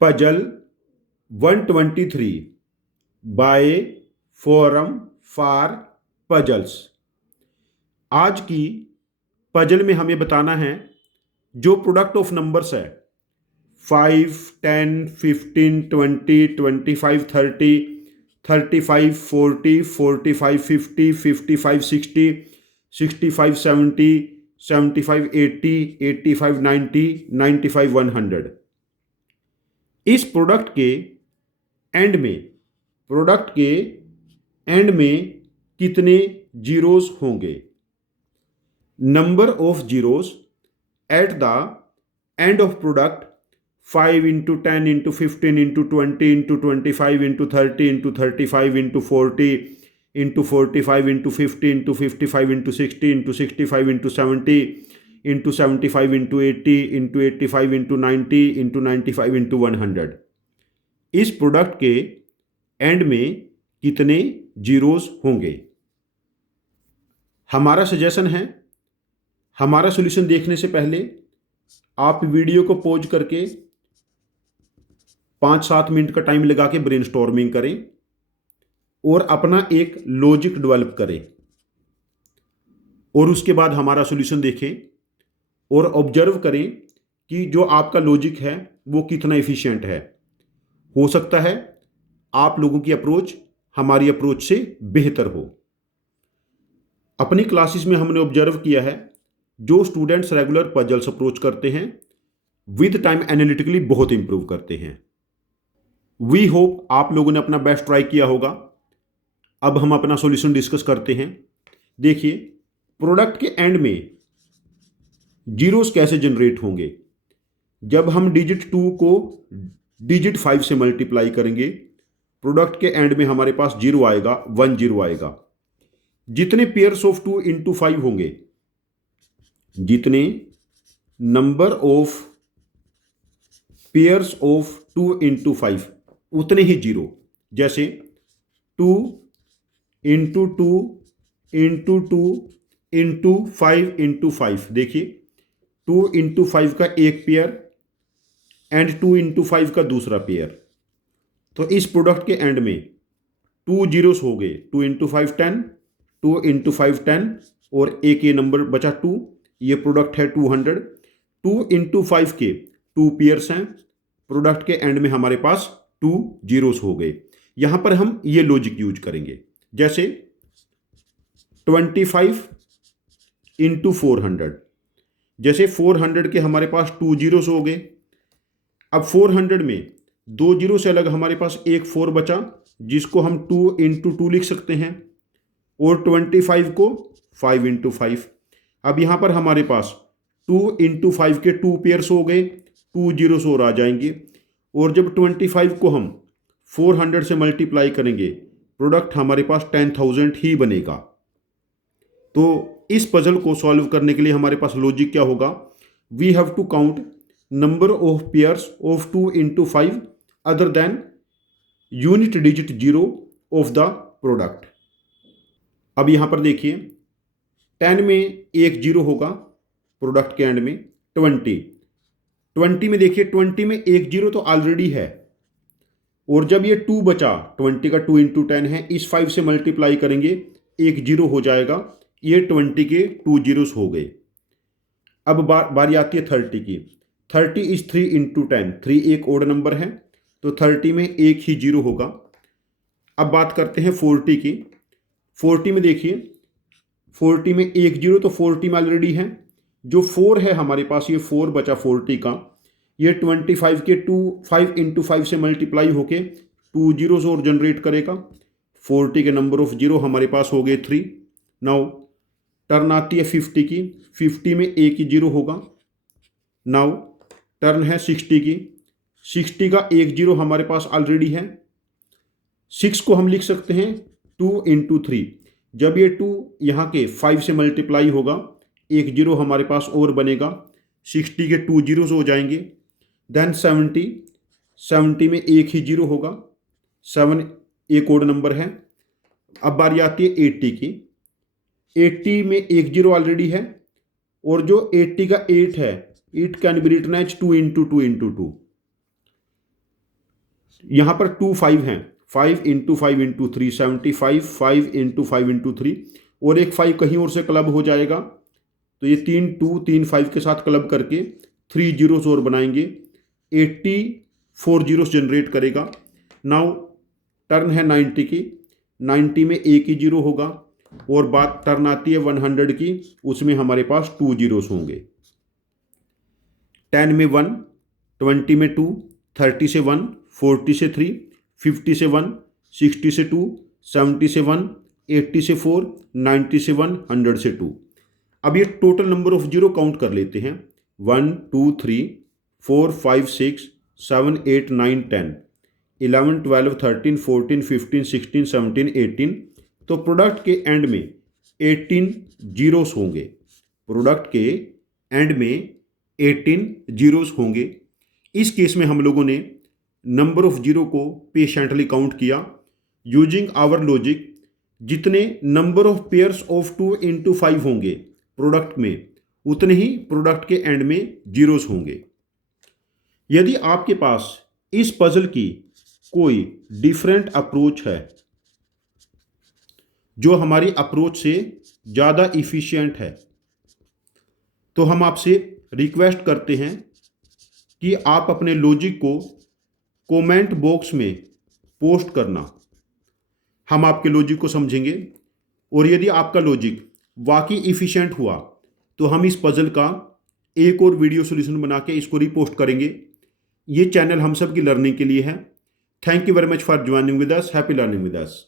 Puzzle 123 by forum for puzzles. आज की puzzle में हमें बताना है जो प्रोडक्ट ऑफ नंबर्स है 5, 10, 15, 20, 25, 30, 35, 40, 45, 50, 55, 60, 65, 70, 75, 80, 85, 90, 95, 100। इस प्रोडक्ट के एंड में कितने जीरोस होंगे? Number of zeros at the end of product 5 into 10 into 15 into 20 into 25 into 30 into 35 into 40 into 45 into 50 into 55 into 60 into 65 into 70 into 75 into 80 into 85 into 90 into 95 into 100। इस product के and में कितने zeros होंगे? हमारा suggestion है, हमारा solution देखने से पहले आप वीडियो को पॉज करके 5-7 मिनट का टाइम लगा के ब्रेनस्टॉर्मिंग करें और अपना एक लॉजिक डेवलप करें और उसके बाद हमारा सॉल्यूशन देखें और ऑब्जर्व करें कि जो आपका लॉजिक है वो कितना एफिशिएंट है। हो सकता है आप लोगों की अप्रोच हमारी अप्रोच से बेहतर हो। अपनी क्लासेस में हमने ऑब्जर्व किया है जो स्टूडेंट्स रेगुलर पजल्स अप्रोच करते हैं विद टाइम एनालिटिकली बहुत इंप्रूव करते हैं। वी होप आप लोगों ने अपना बेस्ट ट्राई किया होगा। अब हम अपना सॉल्यूशन डिस्कस करते हैं। देखिए, प्रोडक्ट के एंड में जीरोस कैसे जनरेट होंगे? जब हम डिजिट 2 को डिजिट 5 से मल्टीप्लाई करेंगे, प्रोडक्ट के एंड में हमारे पास जीरो आएगा, 1 जीरो आएगा। जितने पेयर्स ऑफ 2 into 5 होंगे, जितने number of pairs of 2 into 5 उतने ही जीरो। जैसे 2 into 2 into 2 into 5 into 5। देखिए, 2 into 5 का एक पेयर एंड 2 into 5 का दूसरा पेयर। तो इस प्रोडक्ट के एंड में 2 जीरोस हो गए। 2 into 5 10, 2 into 5 10 और एक ये नंबर बचा 2। ये प्रोडक्ट है 200। 2 into 5 के 2 पेयर्स हैं। प्रोडक्ट के एंड में हमारे पास 2 जीरोस हो गए। यहां पर हम ये लॉजिक यूज करेंगे। जैसे 25 into 400। जैसे 400 के हमारे पास 2 जीरोस हो गए। अब 400 में 2 जीरो से अलग हमारे पास एक 4 बचा जिसको हम 2 into 2 लिख सकते हैं और 25 को 5 into 5। अब यहां पर हमारे पास 2 into 5 के 2 पेयर्स हो गए, 2 जीरोस और आ जाएंगे और जब 25 को हम 400 से मल्टीप्लाई करेंगे, प्रोडक्ट हमारे पास 10,000 ही बनेगा। तो इस पजल को सॉल्व करने के लिए हमारे पास लॉजिक क्या होगा? We have to count number of pairs of 2 into 5 other than unit digit zero of the product. अब यहां पर देखिए, 10 में एक जीरो होगा, प्रोडक्ट के एंड में 20 में देखिए 20 में एक जीरो तो ऑलरेडी है और जब ये 2 बचा, 20 का 2 into 10 है, इस 5 से मल्टीप्लाई करेंगे, एक जीरो हो जाएगा। ये 20 के 2 जीरोस हो गए। अब बारी आती है 30 की। 30 is 3 into 10। 3 एक ओड नंबर है तो 30 में एक ही जीरो होगा। अब बात करते हैं 40 की। 40 में देखिए, 40 में एक जीरो तो 40 में ऑलरेडी है। जो 4 है हमारे पास, ये 4 बचा 40 का, ये 25 के 5 into 5 से मल्टीप्लाई होके 2 जीरोस और जनरेट करेगा। 40 के नंबर ऑफ जीरो हमारे पास हो गए 3। नाउ टर्न आती है 50 की। 50 में एक ही जीरो होगा। नाउ टर्न है 60 की। 60 का एक जीरो हमारे पास ऑलरेडी है। 6 को हम लिख सकते हैं 2 into 3। जब ये 2 यहाँ के 5 से मल्टीप्लाई होगा, एक जीरो हमारे पास और बनेगा। 60 के 2 जीरोस हो जाएंगे। देन 70 में एक ही जीरो होगा। 7 एक और नंबर है। अब बारी आती है 80 की। 80 में एक जीरो ऑलरेडी है और जो 80 का 8 है, it can be written as 2 into 2 into 2। यहाँ पर 2 5 हैं, 5 इंटू 5 इंटू 3 75, 5 इंटू 5 इंटू 3 और एक 5 कहीं और से क्लब हो जाएगा, तो ये 3 2 3 5 के साथ क्लब करके 3 जीरोस और बनाएंगे, 84 जीरोस जनरेट करेगा। नाउ टर्न है 90 की, 90 में एक ही जीरो होगा और बात टर्न आती है 100 की, उसमें हमारे पास 2 जीरोस होंगे। 10 में 1, 20 में 2, 30 से 1, 40 से 3, 50 से 1, 60 से 2, 70 से 1, 80 से 4, 90 से 1, 100 से 2। अब ये total number of zero count कर लेते हैं, 1 2 3 4 5 6 7 8 9 10 11 12 13 14 15 16 17 18। तो प्रोडक्ट के एंड में 18 जीरोस होंगे, प्रोडक्ट के एंड में 18 जीरोस होंगे। इस केस में हम लोगों ने नंबर ऑफ जीरो को पेशेंटली काउंट किया यूजिंग आवर लॉजिक। जितने number of pairs of 2 into 5 होंगे प्रोडक्ट में, उतने ही प्रोडक्ट के एंड में जीरोस होंगे। यदि आपके पास इस पजल की कोई डिफरेंट अप्रोच है जो हमारी अप्रोच से ज़्यादा इफ़िशियंट है, तो हम आपसे रिक्वेस्ट करते हैं कि आप अपने लॉजिक को कमेंट बॉक्स में पोस्ट करना। हम आपके लॉजिक को समझेंगे और यदि आपका लॉजिक वाकई इफ़िशियंट हुआ तो हम इस पजल का एक और वीडियो सॉल्यूशन बना के इसको रिपोस्ट करेंगे। ये चैनल हम सब की लर्निंग के लिए है। Thank you very much for joining with us. Happy learning with us.